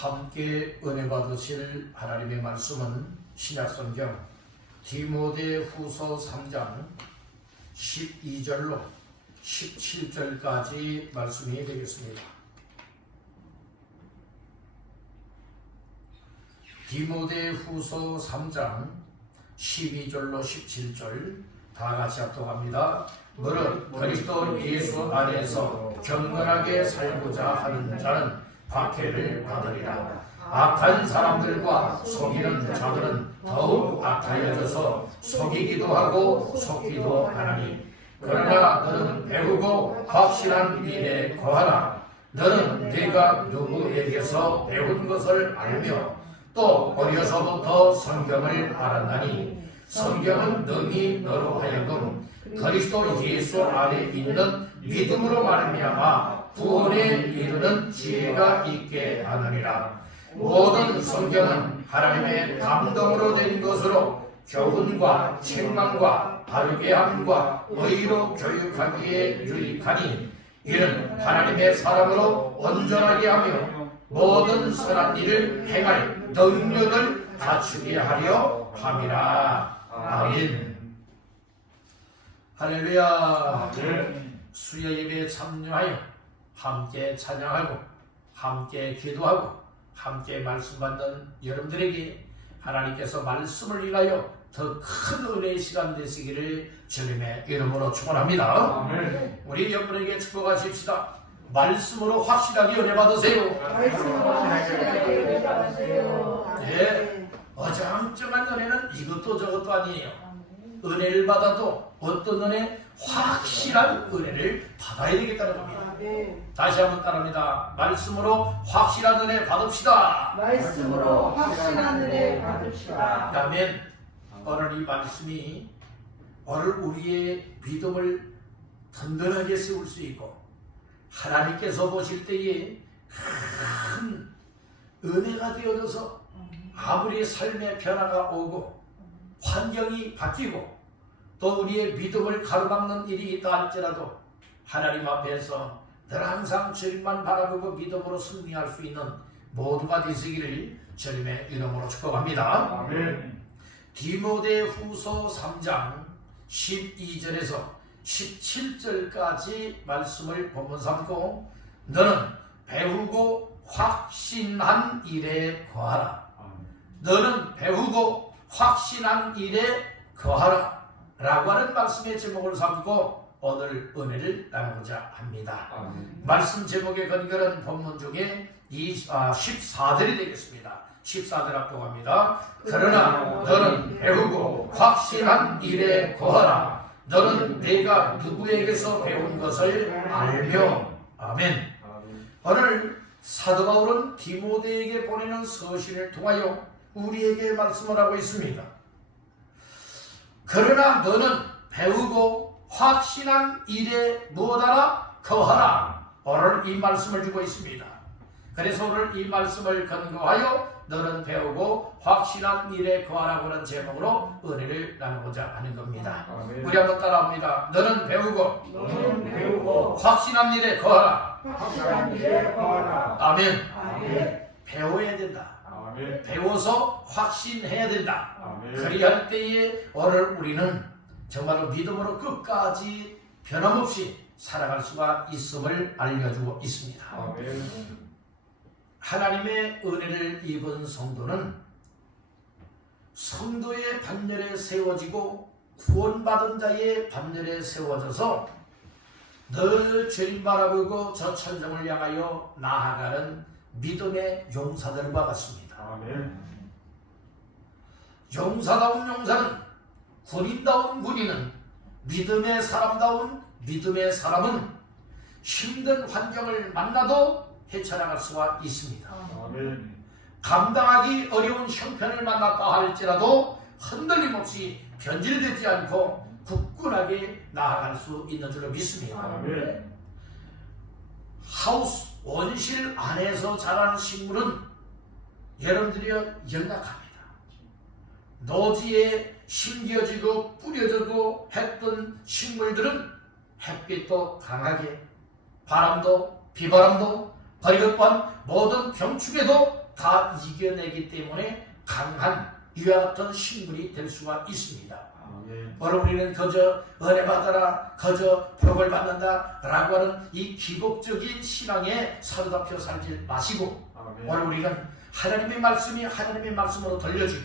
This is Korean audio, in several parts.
함께 은혜 받으실 하나님의 말씀은 신약성경 디모데후서 3장 12절로 17절까지 말씀이 되겠습니다. 디모데후서 3장 12절로 17절 다 같이 합독합니다. 무릇 그리스도 예수 안에서 경건하게 살고자 하는 자는 박해를 받으리라. 악한 사람들과 속이는 자들은 더욱 악하여져서 속이기도 하고 속기도 하나니, 그러나 너는 배우고 확실한 일에 거하라. 너는 네가 누구에게서 배운 것을 알며 또 어려서부터 성경을 알았나니, 성경은 능히 너로 하여금 그리스도 예수 안에 있는 믿음으로 말미암아 구원에 이르는 지혜가 있게 하느니라. 모든 성경은 하나님의 감동으로 된 것으로 교훈과 책망과 바르게 함과 의로 교육하기에 유익하니, 이는 하나님의 사람으로 온전하게 하며 모든 선한 일을 행할 능력을 갖추게 하려 함이라. 아멘. 할렐루야. 수요 예배에 참여하여 함께 찬양하고 함께 기도하고 함께 말씀 받는 여러분들에게 하나님께서 말씀을 위하여 더 큰 은혜의 시간 되시기를 주님의 이름으로 축원합니다. 아멘. 우리 여러분에게 축복하십시다. 말씀으로 확실하게 은혜 받으세요. 말씀으로 확실하게 은혜 받으세요. 네, 어정쩡한 은혜는 이것도 저것도 아니에요. 은혜를 받아도 어떤 은혜? 확실한 은혜를 받아야 되겠다는 겁니다. 다시 한번 따라합니다. 말씀으로 확실한 은혜 받읍시다. 말씀으로 확실한 은혜 받읍시다. 아멘. 오늘 이 말씀이 오늘 우리의 믿음을 든든하게 세울 수 있고, 하나님께서 보실 때에 큰 은혜가 되어져서 아무리 삶의 변화가 오고 환경이 바뀌고 또 우리의 믿음을 가로막는 일이 있다 할지라도 하나님 앞에서 늘 항상 주님만 바라보고 믿음으로 승리할 수 있는 모두가 되시기를 주님의 이름으로 축복합니다. 아멘. 디모데후서 3장 12절에서 17절까지 말씀을 본문 삼고, 너는 배우고 확신한 일에 거하라. 너는 배우고 확신한 일에 거하라 라고 하는 말씀의 제목을 삼고 오늘 은혜를 나누고자 합니다. 말씀 제목의 근거는 본문 중에 14절이 되겠습니다. 14절 합독합니다. 그러나 너는 배우고 확신한 일에 거하라. 너는 내가 누구에게서 배운 것을 알며. 아멘. 오늘 사도 바울은 디모데에게 보내는 서신을 통하여 우리에게 말씀을 하고 있습니다. 그러나 너는 배우고 확신한 일에 무엇하라? 거하라. 오늘 이 말씀을 주고 있습니다. 그래서 오늘 이 말씀을 근거하여 너는 배우고 확신한 일에 거하라고 하는 제목으로 은혜를 나누고자 하는 겁니다. 아멘. 우리 한번 따라합니다. 너는 배우고 확신한 일에 거하라. 확실한 일에 거하라. 아멘. 아멘. 배워야 된다. 아멘. 배워서 확신해야 된다. 아멘. 그리할 때에 오늘 우리는 정말로 믿음으로 끝까지 변함없이 살아갈 수가 있음을 알려주고 있습니다. 아멘. 하나님의 은혜를 입은 성도는 성도의 반열에 세워지고 구원받은 자의 반열에 세워져서 늘 주님 바라보고 저 천정을 향하여 나아가는 믿음의 용사들과 같습니다. 아멘. 용사다운 용사는, 군인다운 군인은, 믿음의 사람다운 믿음의 사람은 힘든 환경을 만나도 헤쳐나갈 수가 있습니다. 아멘. 감당하기 어려운 형편을 만났다 할지라도 흔들림 없이 변질되지 않고 굳건하게 나아갈 수 있는 줄로 믿습니다. 아멘. 하우스 원실 안에서 자라는 식물은 여러분들이 연약합니다. 노지에 심겨지고 뿌려져도 했던 식물들은 햇빛도 강하게, 바람도 비바람도 그리고 또한 모든 병충해도 다 이겨내기 때문에 강한 이와 같은 신분이 될 수가 있습니다. 오늘 우리는 그저 은혜 받아라, 그저 복을 받는다 라고 하는 이 기복적인 신앙에 사로잡혀 살지 마시고 오늘 우리는 하나님의 말씀이 하나님의 말씀으로 들려지고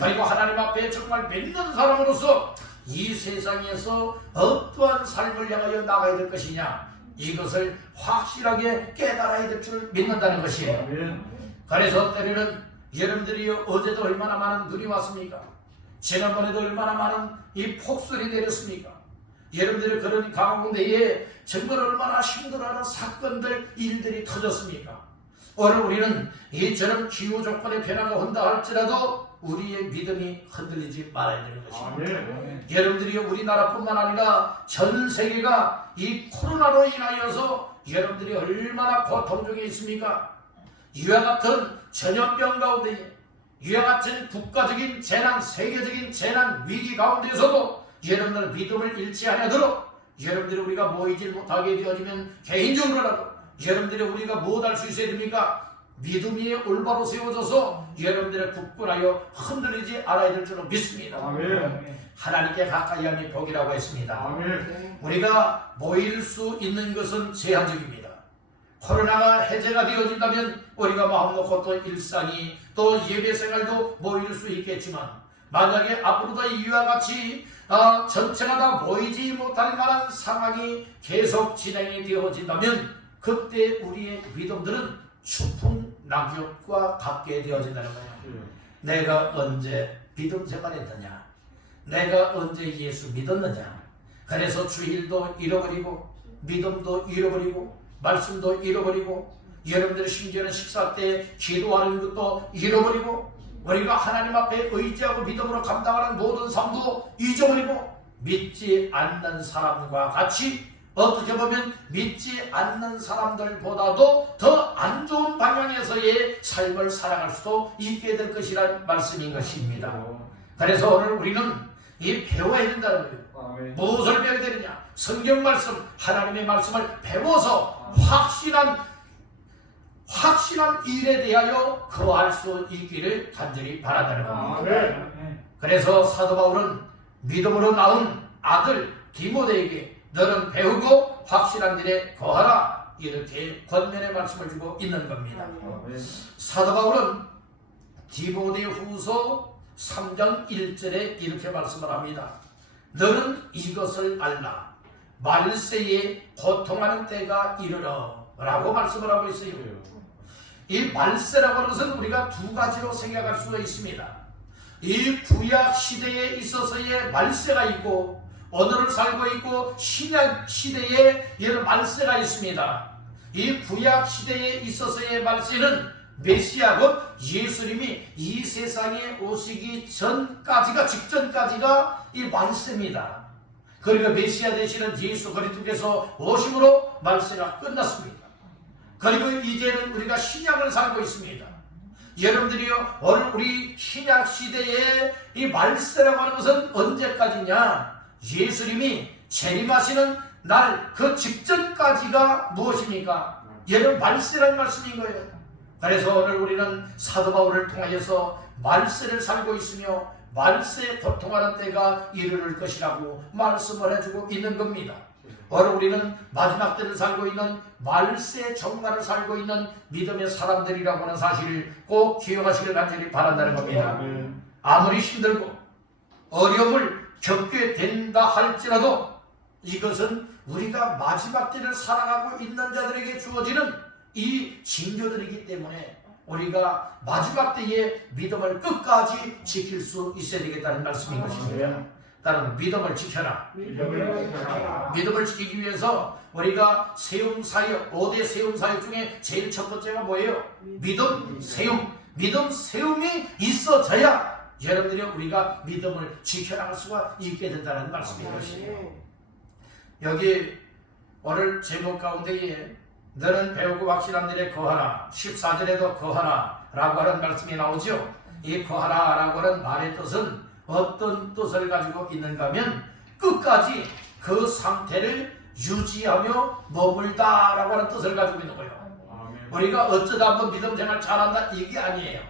그리고 하나님 앞에 정말 믿는 사람으로서 이 세상에서 어떠한 삶을 향하여 나가야 될 것이냐, 이것을 확실하게 깨달아야 될 줄 믿는다는 것이에요. 그래서 때로는 여러분들이 어제도 얼마나 많은 눈이 왔습니까? 지난번에도 얼마나 많은 이 폭설이 내렸습니까? 여러분들의 그런 가운데에 정말 얼마나 힘들어하는 사건들, 일들이 터졌습니까? 오늘 우리는 이처럼 기후 조건의 변화가 온다 할지라도 우리의 믿음이 흔들리지 말아야 되는 것입니다. 여러분들이 우리나라뿐만 아니라 전 세계가 이 코로나로 인하여서 여러분들이 얼마나 고통 중에 있습니까? 이와 같은 전염병 가운데, 이와 같은 국가적인 재난, 세계적인 재난 위기 가운데서도 여러분들 믿음을 잃지 않도록 여러분들이 우리가 모이지 못하게 되어지면 개인적으로라도 여러분들이 우리가 무엇 할 수 있어야 됩니까? 믿음 위에 올바로 세워져서 여러분들의 굳건하여 흔들리지 않아야 될 줄로 믿습니다. 하나님께 가까이 함이 복이라고 했습니다. 우리가 모일 수 있는 것은 제한적입니다. 코로나가 해제가 되어진다면 우리가 마음 놓고 또 일상이 또 예배 생활도 모일 수 있겠지만, 만약에 앞으로도 이와 같이 전체가 다 모이지 못할 만한 상황이 계속 진행이 되어진다면 그때 우리의 믿음들은 추풍 낙엽과 같게 되어진다는 거예요. 내가 언제 믿음 생활했느냐, 내가 언제 예수 믿었느냐, 그래서 주일도 잃어버리고 믿음도 잃어버리고 말씀도 잃어버리고 여러분들 심지어는 식사 때 기도하는 것도 잃어버리고 우리가 하나님 앞에 의지하고 믿음으로 감당하는 모든 삶도 잊어버리고 믿지 않는 사람과 같이 어떻게 보면 믿지 않는 사람들보다도 더 안 좋은 방향에서의 삶을 살아갈 수도 있게 될 것이란 말씀인 것입니다. 그래서 오늘 우리는 이 배워야 된다는 거예요. 무엇을 배워야 되느냐? 성경 말씀, 하나님의 말씀을 배워서 확실한 일에 대하여 거할 수 있기를 간절히 바란다는 겁니다. 그래서 사도 바울은 믿음으로 낳은 아들 디모데에게 너는 배우고 확실한 일에 거하라, 이렇게 권면의 말씀을 주고 있는 겁니다. 사도 바울은 디모데 후서 3장 1절에 이렇게 말씀을 합니다. 너는 이것을 알라, 말세에 고통하는 때가 이르러 라고 말씀을 하고 있어요. 이 말세라고 하는 것은 우리가 두 가지로 생각할 수가 있습니다. 이 구약 시대에 있어서의 말세가 있고 오늘을 살고 있고 신약 시대에 이런 말세가 있습니다. 이 구약 시대에 있어서의 말세는 메시아 곧 예수님이 이 세상에 오시기 전까지가, 직전까지가 이 말세입니다. 그리고 메시아 되시는 예수 그리스도께서 오심으로 말세가 끝났습니다. 그리고 이제는 우리가 신약을 살고 있습니다. 여러분들이요, 오늘 우리 신약 시대에 이 말세라고 하는 것은 언제까지냐? 예수님이 재림하시는 날 그 직전까지가 무엇입니까? 여러분, 말세라는 말씀인 거예요. 그래서 오늘 우리는 사도 바울을 통하여서 말세를 살고 있으며 말세에 고통하는 때가 이르를 것이라고 말씀을 해주고 있는 겁니다. 오늘 우리는 마지막 때를 살고 있는 말세 정말을 살고 있는 믿음의 사람들이라고 하는 사실을 꼭 기억하시길 간절히 바란다는 겁니다. 아무리 힘들고 어려움을 겪게 된다 할지라도 이것은 우리가 마지막 때를 살아가고 있는 자들에게 주어지는 이 징조들이기 때문에 우리가 마지막 때에 믿음을 끝까지 지킬 수 있어야 되겠다는 말씀인 것입니다. 따라서 믿음을 지켜라. 믿음을 지키기 위해서 우리가 세움 사역, 5대 세움 사역 중에 제일 첫 번째가 뭐예요? 믿음, 세움. 믿음, 세움이 있어져야 여러분들이 우리가 믿음을 지켜나갈 수가 있게 된다는 말씀인 것입니다. 여기 오늘 제목 가운데에 너는 배우고 확실한 일에 거하라, 14절에도 거하라 라고 하는 말씀이 나오죠. 이 거하라 라고 하는 말의 뜻은 어떤 뜻을 가지고 있는가 하면 끝까지 그 상태를 유지하며 머물다 라고 하는 뜻을 가지고 있는 거예요. 우리가 어쩌다 한번 믿음 생활 잘한다 이게 아니에요.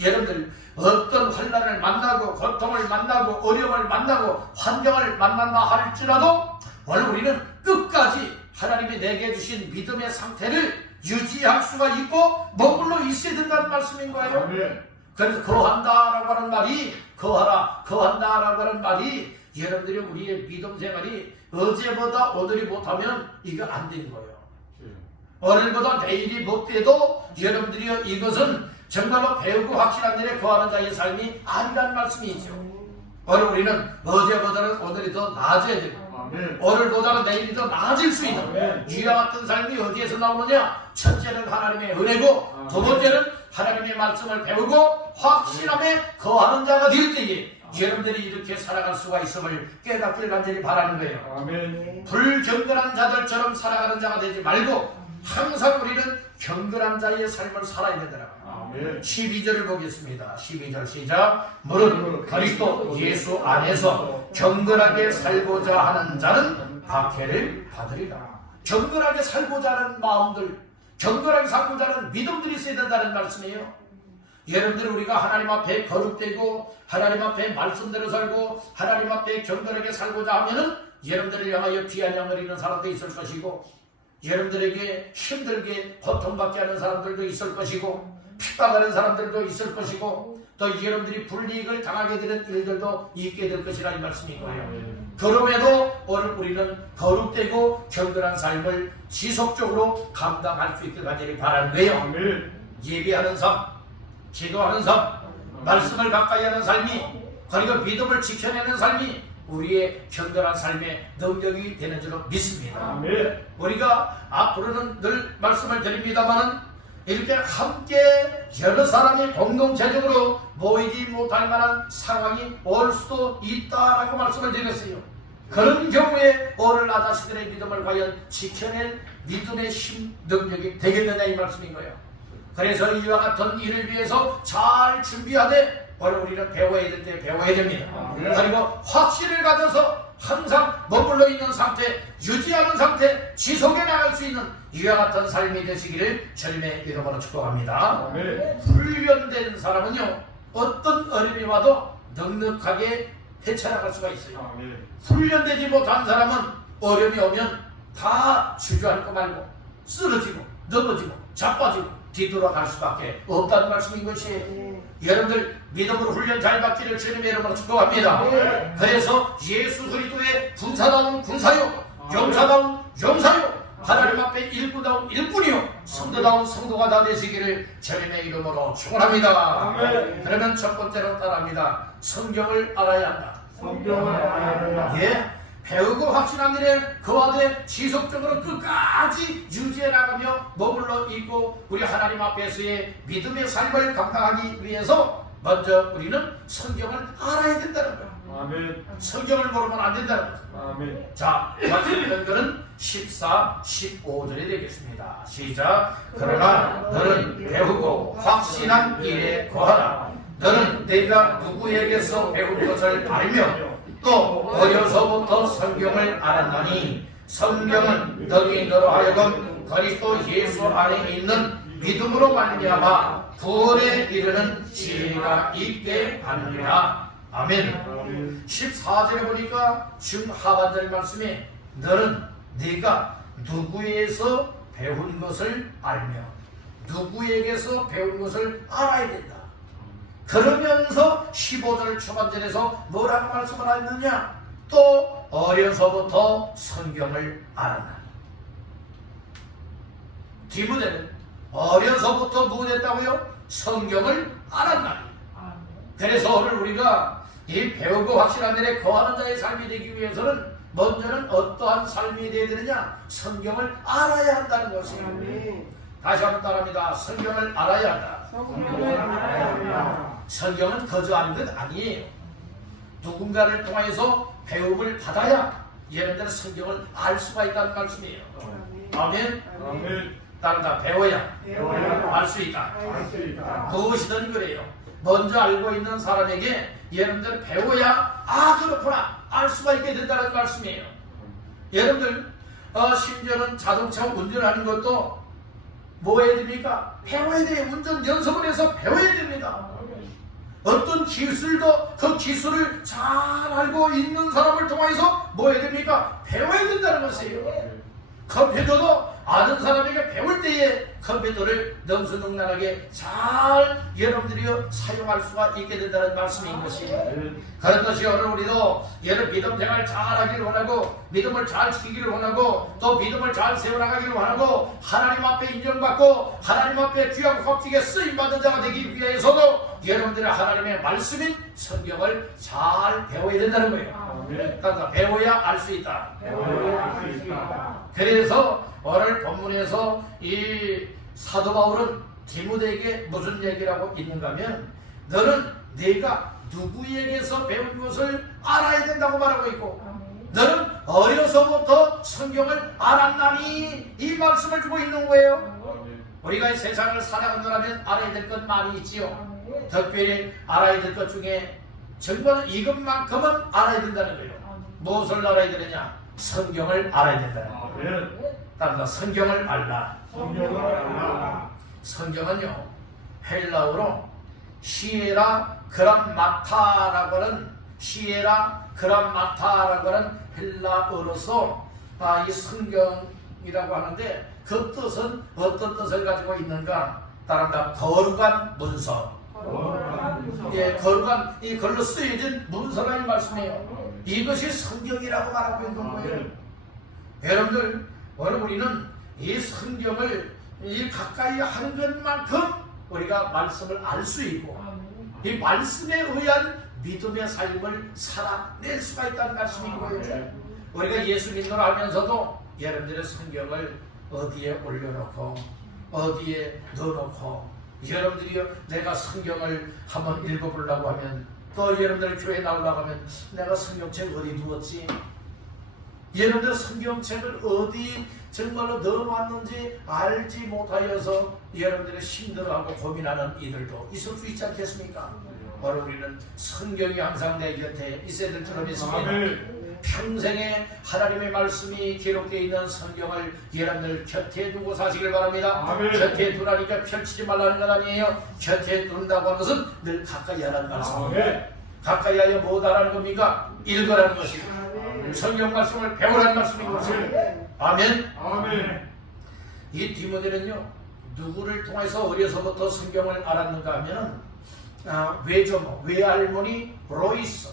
여러분들 어떤 환난을 만나고 고통을 만나고 어려움을 만나고 환경을 만난다 할지라도 원래 우리는 끝까지 하나님이 내게 주신 믿음의 상태를 유지할 수가 있고 머물러 있어야 된다는 말씀인 거예요. 아멘. 그래서 거한다라고 하는 말이 거한다라고 하는 말이 여러분들이 우리의 믿음 생활이 어제보다 오늘이 못하면 이거 안 된 거예요. 오늘보다 내일이 못돼도 여러분들이 이것은 정말로 배우고 확실한 일에 거하는 자의 삶이 아니라는 말씀이죠. 오늘 우리는 어제보다는 오늘이 더 나아져야 되고 아멘. 오늘보다는 내일이 더 나아질 수 있는 이와 같은 삶이 어디에서 나오느냐? 첫째는 하나님의 은혜고 두 번째는 하나님의 말씀을 배우고 확실함에 거하는 자가 될 때에 여러분들이 이렇게 살아갈 수가 있음을 깨닫길 간절히 바라는 거예요. 아멘. 불경건한 자들처럼 살아가는 자가 되지 말고 항상 우리는 경건한 자의 삶을 살아야 되더라고요. 아멘. 12절을 보겠습니다. 12절 시작. 무릇 그리스도 예수 안에서 경건하게 살고자 하는 자는 박해를 받으리라. 경건하게 살고자 하는 마음들, 경건하게 살고자 하는 믿음들이 있어야 된다는 말씀이에요. 여러분들 우리가 하나님 앞에 거룩되고 하나님 앞에 말씀대로 살고 하나님 앞에 경건하게 살고자 하면은 여러분들을 향하여 귀한 양을 잃는 사람도 있을 것이고 여러분들에게 힘들게 고통받게 하는 사람들도 있을 것이고 핍박하는 사람들도 있을 것이고 또 여러분들이 불이익을 당하게 되는 일들도 있게 될 것이라 이 말씀인 거예요. 그럼에도 오늘 우리는 거룩되고 경건한 삶을 지속적으로 감당할 수 있길 간절히 바라는 거예요. 아멘. 예배하는 삶, 기도하는 삶, 말씀을 가까이 하는 삶이 그리고 믿음을 지켜내는 삶이 우리의 경건한 삶의 능력이 되는 줄로 믿습니다. 아멘. 우리가 앞으로는 늘 말씀을 드립니다마는 이렇게 함께 여러 사람이 공동체적으로 모이지 못할 만한 상황이 올 수도 있다라고 말씀을 드렸어요. 그런 경우에 오늘 나 자신들의 믿음을 과연 지켜낼 믿음의 힘, 능력이 되겠느냐 이 말씀인 거예요. 그래서 이와 같은 일을 위해서 잘 준비하되 오늘 우리는 배워야 될 때 배워야 됩니다. 그리고 확신을 가져서 항상 머물러 있는 상태, 유지하는 상태, 지속해 나갈 수 있는 이와 같은 삶이 되시기를 주님의 이름으로 축복합니다. 아멘. 훈련된 사람은요 어떤 어려움이 와도 넉넉하게 헤쳐나갈 수가 있어요. 아멘. 훈련되지 못한 사람은 어려움이 오면 다 주저앉고 말고 쓰러지고 넘어지고 자빠지고 뒤돌아갈 수밖에 없다는 말씀인 것이에요. 여러분들 믿음으로 훈련 잘 받기를 주님의 이름으로 축복합니다. 그래서 예수 그리스도의 군사다운 군사요, 용사다운 용사요, 하나님 앞에 일꾼다운 일꾼이요, 성도다운 성도가 다 되시기를 주님의 이름으로 축원합니다. 그러면 첫 번째로 따라합니다. 성경을 알아야 한다. 성경을 알아야 한다. 예, 배우고 확신한 일에 거하되 지속적으로 끝까지 유지해 나가며 머물러 있고 우리 하나님 앞에서의 믿음의 삶을 감당하기 위해서 먼저 우리는 성경을 알아야 된다는 거예요. 아멘. 성경을 모르면 안 된다는 거죠. 아멘. 자, 말씀드린 거는 14, 15절이 되겠습니다. 시작. 그러나 너는 배우고 확신한 일에 거하라. 너는 내가 누구에게서 배운 것을 알며 또 어려서부터 성경을 알았나니 성경은 너희 너로 하여금 그리스도 예수 안에 있는 믿음으로 말미암아 구원에 이르는 지혜가 있게 하느니라. 아멘. 14절에 보니까 중하반절 말씀에 너는 네가 누구에게서 배운 것을 알며 누구에게서 배운 것을 알아야 된다. 그러면서 15절 초반절에서 뭐라고 말씀을 하느냐? 또 어려서부터 성경을 알았나. 뒷문에는 어려서부터 무엇했다고요? 성경을 알았나. 그래서 오늘 우리가 이 배우고 확실한 일에 거하는 자의 삶이 되기 위해서는 먼저는 어떠한 삶이 되어야 되느냐? 성경을 알아야 한다는 것이에요. 다시 한번 따라합니다. 성경을 알아야 한다. 성경을 알아야 한다. 성경은 거저하는 것 아니에요. 누군가를 통해서 배움을 받아야 여러분들은 성경을 알 수가 있다는 말씀이에요. 아멘. 아멘. 따른다. 배워야 배워야 알 수 있다. 알 수 있다. 무엇이든 그래요. 먼저 알고 있는 사람에게 여러분들 배워야 그렇구나 알 수가 있게 된다는 말씀이에요. 여러분들 심지어는 자동차 운전하는 것도 뭐 해야 됩니까? 배워야 돼요. 운전 연습을 해서 배워야 됩니다. 어떤 기술도 그 기술을 잘 알고 있는 사람을 통해서 뭐 해야 됩니까? 배워야 된다는 것이에요. 컴퓨터도 아는 사람에게 배울 때에 컴퓨터를 능수능란하게 잘 여러분들이 사용할 수가 있게 된다는 말씀인 것이에요. 그런 오늘 우리도 여러분 믿음 생활 잘 하기를 원하고 믿음을 잘 지키기를 원하고 또 믿음을 잘 세워나가기를 원하고 하나님 앞에 인정받고 하나님 앞에 귀하고 값지게 쓰임받은 자가 되기 위해서도 여러분들의 하나님의 말씀인 성경을 잘 배워야 된다는 거예요. 그러니까 배워야 알 수 있다. 그래서 오늘 본문에서 이 사도 바울은 디모데에게 무슨 얘기라고 있는가 하면 너는 네가 누구에게서 배운 것을 알아야 된다고 말하고 있고 너는 어려서부터 성경을 알았나니 이 말씀을 주고 있는 거예요. 우리가 이 세상을 살아가려면 알아야 될 것 많이 있지요. 특별히 알아야 될 것 중에 정말 이것만큼은 알아야 된다는 거예요. 무엇을 알아야 되느냐? 성경을 알아야 된다는 거예요. 따라서 성경을 알라. 성경은요 헬라어로 시에라 그람마타라고 하는 헬라어로서 이 성경이라고 하는데 그 뜻은 어떤 뜻을 가지고 있는가? 따른다 거룩한 문서. 예, 거룩한 이 글로 쓰여진 문서가 이 말씀이에요. 이것이 성경이라고 말하고 있는 거예요. 여러분들 오늘 우리는 이 성경을 이 가까이 하는 것만큼 우리가 말씀을 알 수 있고 이 말씀에 의한 믿음의 삶을 살아낼 수가 있다는 말씀인 거예요. 우리가 예수 믿노 하면서도 여러분들의 성경을 어디에 올려놓고 어디에 넣어놓고 여러분들이 내가 성경을 한번 읽어보려고 하면 또 여러분들 교회 나오려고 하면 내가 성경책 어디 두었지? 여러분들 성경책을 어디 정말로 넣어놨는지 알지 못하여서 여러분들이 힘들어하고 고민하는 이들도 있을 수 있지 않겠습니까? 바로 우리는 성경이 항상 내 곁에 있어야 될 줄 믿습니다. 평생에 하나님의 말씀이 기록되어 있는 성경을 여러분들 곁에 두고 사시길 바랍니다. 곁에 두라니까 펼치지 말라는 것 아니에요. 곁에 둔다고 하는 것은 늘 가까이 하라는 말씀이에요. 가까이 하여 뭐하라는 겁니까? 읽으라는 것입니다. 성경 말씀을 배우라는 말씀인 것입니다. 아멘. 이 디모데는요 누구를 통해서 어려서부터 성경을 알았는가 하면 외조모, 외할머니 로이스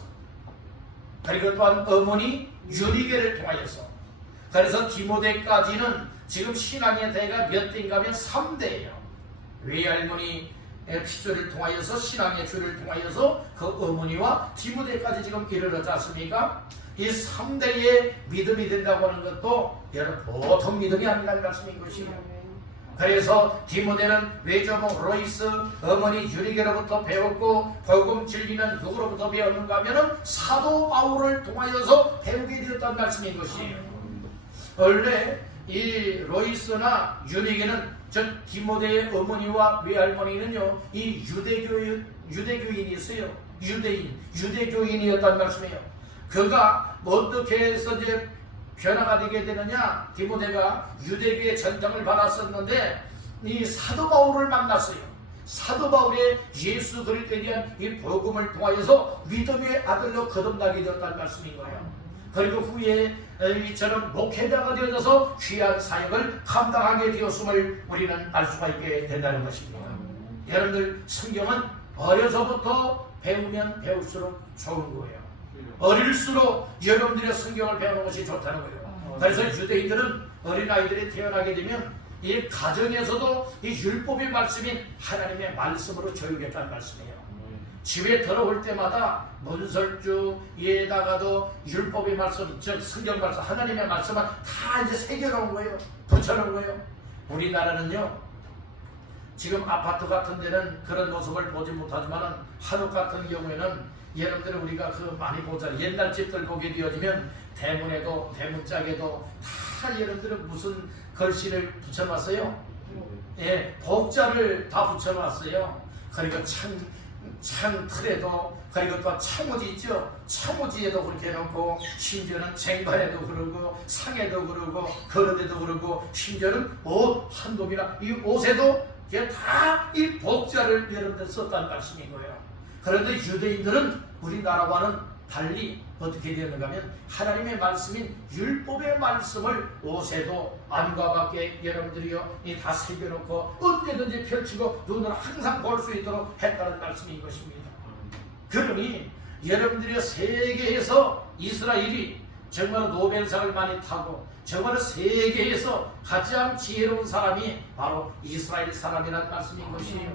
그리고 또한 어머니 유리게를 통하여서 그래서 디모데까지는 지금 신앙의 대가 몇 대인가 하면 3대예요. 외할머니 피조를 통하여서 신앙의 주를 통하여서 그 어머니와 디모데까지 지금 이르렀지 않습니까? 이 3대의 믿음이 된다고 하는 것도 여러분 보통 믿음이 아니라는 말씀인 것이에요. 그래서 디모데는 외조모 로이스 어머니 유리게로부터 배웠고 복음 진리는 누구로부터 배웠는가 하면 사도 바울을 통하여서 배우게 되었다는 말씀인 것이에요. 원래 이 로이스나 유리게는 즉 디모데의 어머니와 외할머니는요 이 유대교인이었어요. 유대교인이었다는 말씀이에요. 그가 어떻게 해서 이제 변화가 되게 되느냐? 디모데가 유대교의 전통을 받았었는데 이 사도 바울을 만났어요. 사도 바울의 예수 그리스도에 대한 이 복음을 통하여서 믿음의 아들로 거듭나게 되었다는 말씀인 거예요. 그리고 후에 이처럼 목회자가 되어져서 귀한 사역을 감당하게 되었음을 우리는 알 수가 있게 된다는 것입니다. 여러분들 성경은 어려서부터 배우면 배울수록 좋은 거예요. 어릴수록 여러분들의 성경을 배우는 것이 좋다는 거예요. 그래서 유대인들은 어린아이들이 태어나게 되면 이 가정에서도 이 율법의 말씀인 하나님의 말씀으로 교육했다는 말씀이에요. 집에 들어올 때마다 문설주에다가도 율법의 말씀, 즉 성경 말씀, 하나님의 말씀을 다 이제 새겨놓은 거예요. 붙여놓은 거예요. 우리나라는요 지금 아파트 같은 데는 그런 모습을 보지 못하지만 한옥 같은 경우에는 여러분들 우리가 그 많이 보잖아요. 옛날 집들 보게 되어지면 대문에도 대문짝에도 다 여러분들은 무슨 글씨를 붙여놨어요? 예, 복자를 다 붙여놨어요. 그리고 창 틀에도 그리고 또 차모지 있죠. 차모지에도 그렇게 해놓고 심지어는 쟁반에도 그러고 상에도 그러고 그릇에도 그러고 심지어는 옷 한복이나 이 옷에도 다 이 복자를 여러분들 썼다는 말씀인 거예요. 그런데 유대인들은 우리나라와는 달리 어떻게 되는가 하면 하나님의 말씀인 율법의 말씀을 옷에도 안과 밖에 여러분들이요 다 새겨놓고 언제든지 펼치고 눈으로 항상 볼 수 있도록 했다는 말씀인 것입니다. 그러니 여러분들이 세계에서 이스라엘이 정말 노벨상을 많이 타고 정말 세계에서 가장 지혜로운 사람이 바로 이스라엘 사람이라는 말씀인 것이에요.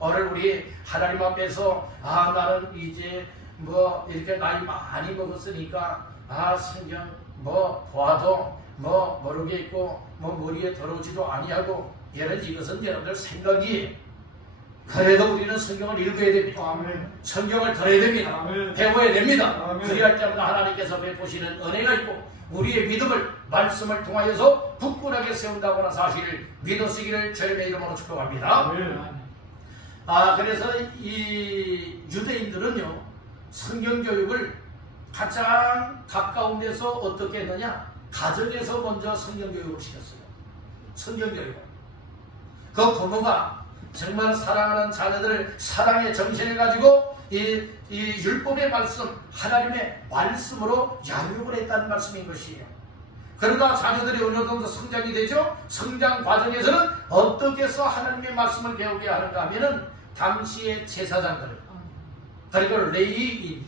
오늘 우리 하나님 앞에서 나는 이제 뭐 이렇게 나이 많이 먹었으니까 성경 뭐 봐도 뭐 모르겠고 뭐 머리에 들어오지도 아니하고 이것은 여러분들 생각이 그래도 우리는 성경을 읽어야 됩니다. 아멘. 성경을 들어야 됩니다. 아멘. 배워야 됩니다. 아멘. 그리할 때마다 하나님께서 베푸시는 은혜가 있고 우리의 믿음을 말씀을 통하여서 굳건하게 세운다고 하는 사실을 믿으시기를 주님의 이름으로 축복합니다. 아멘. 그래서 이 유대인들은요 성경 교육을 가장 가까운 데서 어떻게 했느냐, 가정에서 먼저 성경 교육을 시켰어요. 성경 교육을. 그 부모가 정말 사랑하는 자녀들을 사랑의 정신을 가지고 이 율법의 말씀, 하나님의 말씀으로 양육을 했다는 말씀인 것이에요. 그러다 자녀들이 어느 정도 성장이 되죠. 성장 과정에서는 어떻게 해서 하나님의 말씀을 배우게 하는가 하면은 당시의 제사장들, 그리고 레위인들,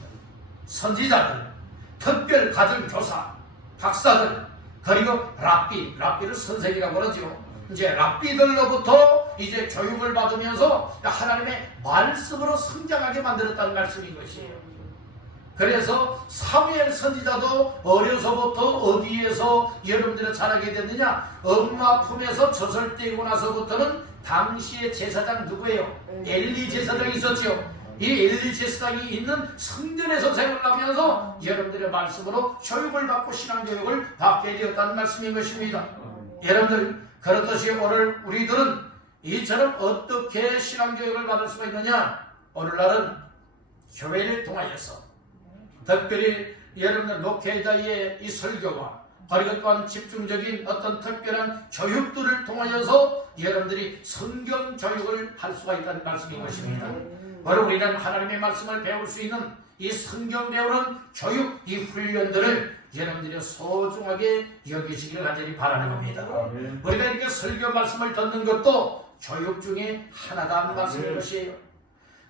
선지자들, 특별 가정교사, 박사들, 그리고 랍비를 선생이라고 그러죠. 이제 랍비들로부터 이제 교육을 받으면서 하나님의 말씀으로 성장하게 만들었다는 말씀인 것이에요. 그래서 사무엘 선지자도 어려서부터 어디에서 여러분들이 자라게 됐느냐, 엄마 품에서 젖을 떼고 나서부터는 당시의 제사장 누구예요? 엘리 제사장이 있었죠. 이 엘리 제사장이 있는 성전에서 생활을 하면서 여러분들의 말씀으로 교육을 받고 신앙교육을 받게 되었다는 말씀인 것입니다. 여러분들 그렇듯이 오늘 우리들은 이처럼 어떻게 신앙교육을 받을 수가 있느냐, 오늘날은 교회를 통하여서 특별히 여러분들 목회자의 이 설교와 그리고 또한 집중적인 어떤 특별한 교육들을 통하여서 여러분들이 성경 교육을 할 수가 있다는 말씀인 것입니다. 바로 우리는 하나님의 말씀을 배울 수 있는 이 성경 배우는 교육, 이 훈련들을 여러분들이 소중하게 여기시기를 간절히 바라는 겁니다. 우리가 이렇게 설교 말씀을 듣는 것도 교육 중에 하나다는 말씀인 것이에요.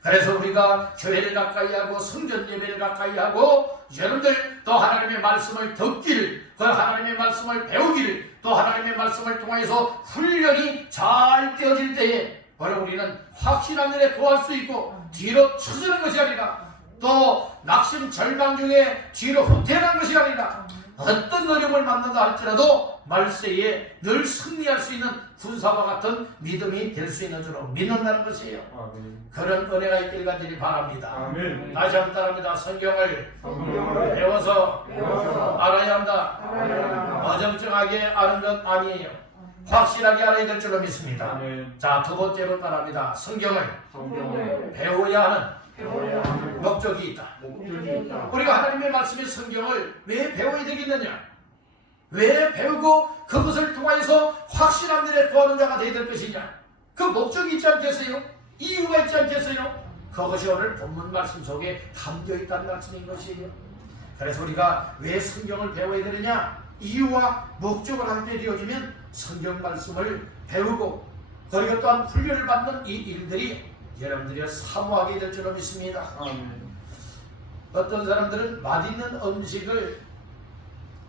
그래서 우리가 교회를 가까이 하고 성전 예배를 가까이 하고 여러분들 또 하나님의 말씀을 듣기를, 그 하나님의 말씀을 배우기를, 또 하나님의 말씀을 통해서 훈련이 잘 되어질 때에 바로 우리는 확실한 일에 구할 수 있고 뒤로 처지는 것이 아니라 또 낙심 절망 중에 뒤로 후퇴하는 것이 아니라 어떤 어려움을 만난다 할지라도 말세에 늘 승리할 수 있는 군사와 같은 믿음이 될 수 있는 줄로 믿는다는 것이에요. 아멘. 그런 은혜가 있길 간절히 바랍니다. 아멘. 다시 한번 따라합니다. 성경을 성경을 배워서 알아야 한다. 알아야 한다. 어정쩡하게 아는 것 아니에요. 확실하게 알아야 될 줄로 믿습니다. 아멘. 자, 두 번째로 따라합니다. 성경을 성경을 배워야 하는 배워야 하는 목적이 있다. 목적이 있다. 우리가 하나님의 말씀의 성경을 왜 배워야 되겠느냐? 왜 배우고 그것을 통하여서 확실한 일에 구하는 자가 되어야 될 것이냐? 그 목적이 있지 않겠어요? 이유가 있지 않겠어요? 그것이 오늘 본문 말씀 속에 담겨 있다는 말씀인 것이에요. 그래서 우리가 왜 성경을 배워야 되느냐? 이유와 목적을 함께 되어지면 성경 말씀을 배우고 그리고 또한 훈련을 받는 이 일들이 여러분들이 사모하게 될 줄로 믿습니다. 아멘. 어떤 사람들은 맛있는 음식을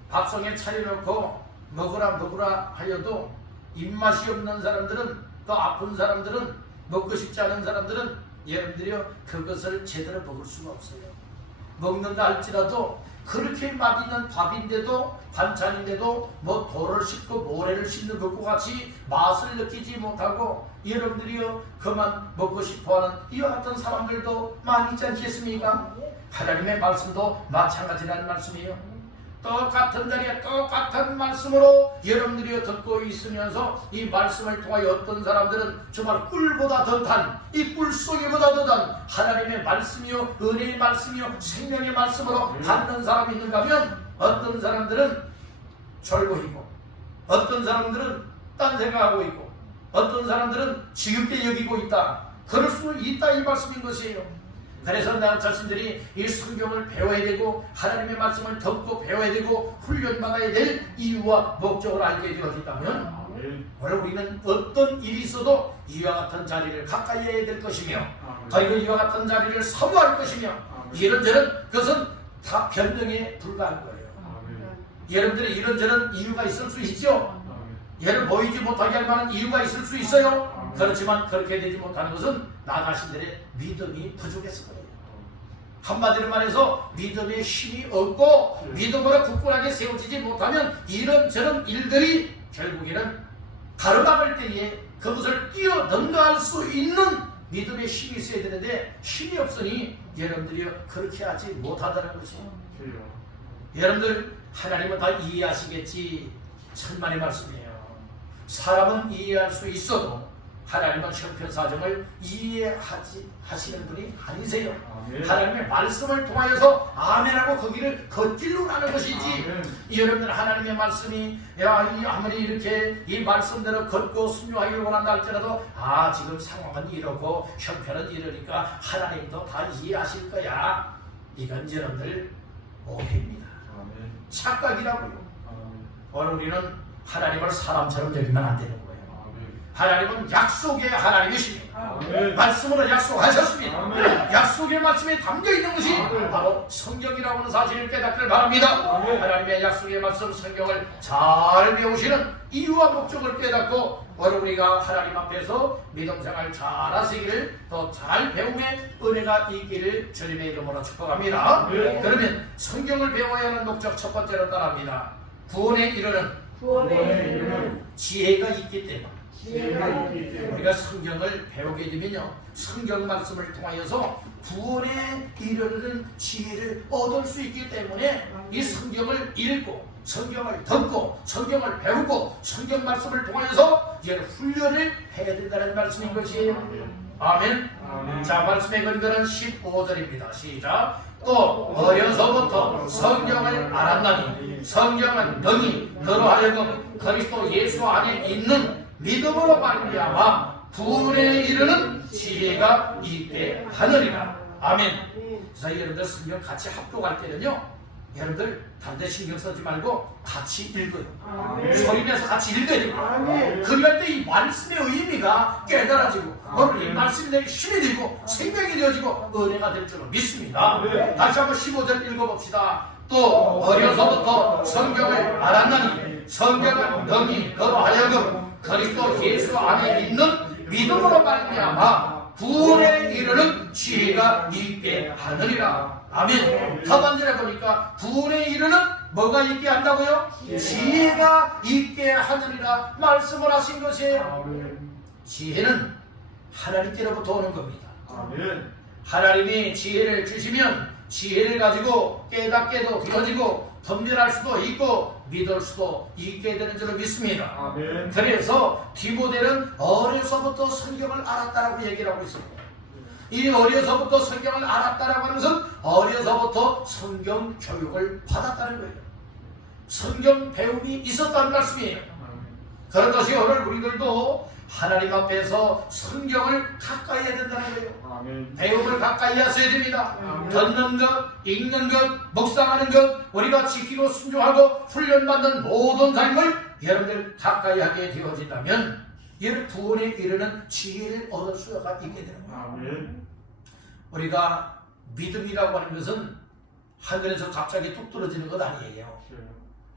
밥상에 차려놓고 먹으라 하여도 입맛이 없는 사람들은, 또 아픈 사람들은, 먹고 싶지 않은 사람들은 여러분들이요 그것을 제대로 먹을 수가 없어요. 먹는다 할지라도 그렇게 맛있는 밥인데도 반찬인데도 뭐 돌을 씹고 모래를 씹는 것과 같이 맛을 느끼지 못하고 여러분들이요 그만 먹고 싶어하는 이와 같은 사람들도 많이 있지 않겠습니까? 하나님의 말씀도 마찬가지라는 말씀이에요. 똑같은 자리에 똑같은 말씀으로 여러분들이 듣고 있으면서 이 말씀을 통하여 어떤 사람들은 정말 꿀보다 더 단, 이 꿀송이보다 더 단 하나님의 말씀이요 은혜의 말씀이요 생명의 말씀으로 받는 사람이 있는가 하면 어떤 사람들은 절고이고 어떤 사람들은 딴 생각하고 있고 어떤 사람들은 지겹게 여기고 있다. 그럴 수 있다 이 말씀인 것이에요. 그래서 나 자신들이 이 성경을 배워야 되고 하나님의 말씀을 듣고 배워야 되고 훈련받아야 될 이유와 목적을 알게 되어졌다면 오늘 우리는 어떤 일이 있어도 이와 같은 자리를 가까이 해야 될 것이며 그리고 이와 같은 자리를 사모할 것이며 이런저런 그것은 다 변명에 불과한 거예요. 여러분들의 이런저런 이유가 있을 수 있죠. 얘를 보이지 못하게 할 만한 이유가 있을 수 있어요. 그렇지만 그렇게 되지 못하는 것은 나 자신들의 믿음이 부족해서 그래요. 한마디로 말해서 믿음의 힘이 없고 믿음으로 굳건하게 세워지지 못하면 이런저런 일들이 결국에는 가로막을 때에 그것을 뛰어넘어갈 수 있는 믿음의 힘이 있어야 되는데 힘이 없으니 여러분들이 그렇게 하지 못하다는 것이에요. 여러분들 하나님은 다 이해하시겠지. 천만의 말씀이에요. 사람은 이해할 수 있어도 하나님은 형편사정을 이해하시는 분이 아니세요. 하나님의 말씀을 통하여서 아멘하고 거기를 걷길로 가는 것이지. 여러분들 하나님의 말씀이 아무리 이렇게 이 말씀대로 걷고 순종하기를 원한다 할지라도 지금 상황은 이러고 형편은 이러니까 하나님도 다 이해하실 거야. 이건 여러분들 오해입니다. 착각이라고요. 오늘 우리는 하나님을 사람처럼 여기면 안 되는 거예요. 하나님은 약속의 하나님이십니다. 말씀으로 약속하셨습니다. 약속의 말씀에 담겨있는 것이 바로 성경이라고 하는 사실을 깨닫기를 바랍니다. 하나님의 약속의 말씀 성경을 잘 배우시는 이유와 목적을 깨닫고 오늘 우리가 하나님 앞에서 믿음생활 잘 하시기를 더 잘 배움의 은혜가 있기를 주님의 이름으로 축복합니다. 그러면 성경을 배워야 하는 목적 첫 번째로 따라합니다. 구원에 이르는 지혜가 있기 때문에 우리가 성경을 배우게 되면요 성경 말씀을 통하여서 구원에 이르는 지혜를 얻을 수 있기 때문에 이 성경을 읽고 성경을 듣고 성경을 배우고 성경 말씀을 통하여서 이제 훈련을 해야 된다는 말씀인 것이에요. 아멘. 자, 말씀의 근거는 15절입니다. 시작. 또 어려서부터 성경을 알았나니 성경은 능히 너로 하여금 그리스도 예수 안에 있는 믿음으로 말미암아 구원에 이르는 지혜가 있게 하느니라. 아멘. 그래서 여러분들 성경 같이 합독할 때는요 여러분들 다른 데 신경 쓰지 말고 같이 읽어요. 소리내서 같이 읽어야 됩니다. 그럴 때 이 말씀의 의미가 깨달아지고 오늘 이 말씀이 내게 힘이 되고 생명이 되어지고 은혜가 될 줄로 믿습니다. 다시 한번 15절 읽어봅시다. 또 어려서부터 성경을 알았나니 성경은 능히 너로 하여금 그리스도 예수 안에 있는 믿음으로 말미암아 구원에 이르는 지혜가 있게 하느니라. 아멘. 하반절에 보니까 구원에 이르는 뭐가 있게 한다고요? 지혜가 있게 하느니라 말씀을 하신 것이에요. 지혜는 하나님께로부터 오는 겁니다. 하나님이 지혜를 주시면 지혜를 가지고 깨닫게도 되어지고 분별할 수도 있고 믿을 수도 있게 되는 줄로 믿습니다. 그래서 디모데는 어려서부터 성경을 알았다라고 얘기를 하고 있습니다. 이 어려서부터 성경을 알았다라고 하는 것은 어려서부터 성경 교육을 받았다는 거예요. 성경 배움이 있었다는 말씀이에요. 그렇듯이 오늘 우리들도 하나님 앞에서 성경을 가까이 해야 된다는 거예요. 배움을 가까이 하셔야 됩니다. 듣는 것, 읽는 것, 묵상하는 것, 우리가 지키고 순종하고 훈련받는 모든 삶을 여러분들 가까이 하게 되어진다면 이를 구원에 이르는 지혜를 얻을 수가 있게 되는 거예요. 우리가 믿음이라고 하는 것은 하늘에서 갑자기 뚝 떨어지는 것 아니에요.